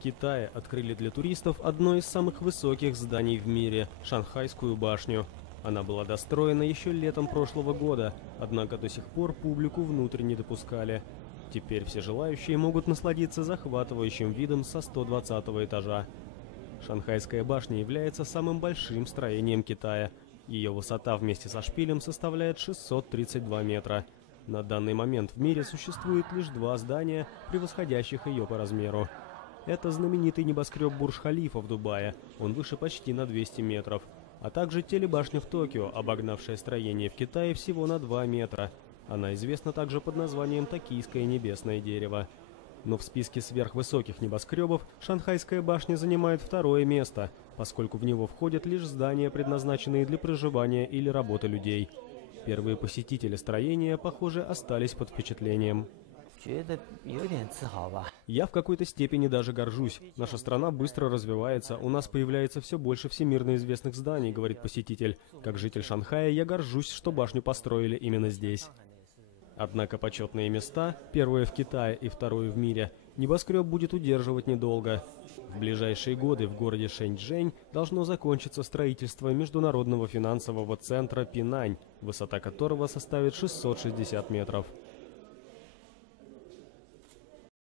Китае открыли для туристов одно из самых высоких зданий в мире – Шанхайскую башню. Она была достроена еще летом прошлого года, однако до сих пор публику внутрь не допускали. Теперь все желающие могут насладиться захватывающим видом со 120-го этажа. Шанхайская башня является самым большим строением Китая. Ее высота вместе со шпилем составляет 632 метра. На данный момент в мире существует лишь два здания, превосходящих ее по размеру. Это знаменитый небоскреб Бурдж-Халифа в Дубае, он выше почти на 200 метров, а также телебашня в Токио, обогнавшая строение в Китае всего на 2 метра. Она известна также под названием Токийское небесное дерево. Но в списке сверхвысоких небоскребов Шанхайская башня занимает второе место, поскольку в него входят лишь здания, предназначенные для проживания или работы людей. Первые посетители строения, похоже, остались под впечатлением. Я в какой-то степени даже горжусь. Наша страна быстро развивается, у нас появляется все больше всемирно известных зданий, говорит посетитель. Как житель Шанхая я горжусь, что башню построили именно здесь. Однако почетные места, первое в Китае и второе в мире, небоскреб будет удерживать недолго. В ближайшие годы в городе Шэньчжэнь должно закончиться строительство международного финансового центра Пинань, высота которого составит 660 метров.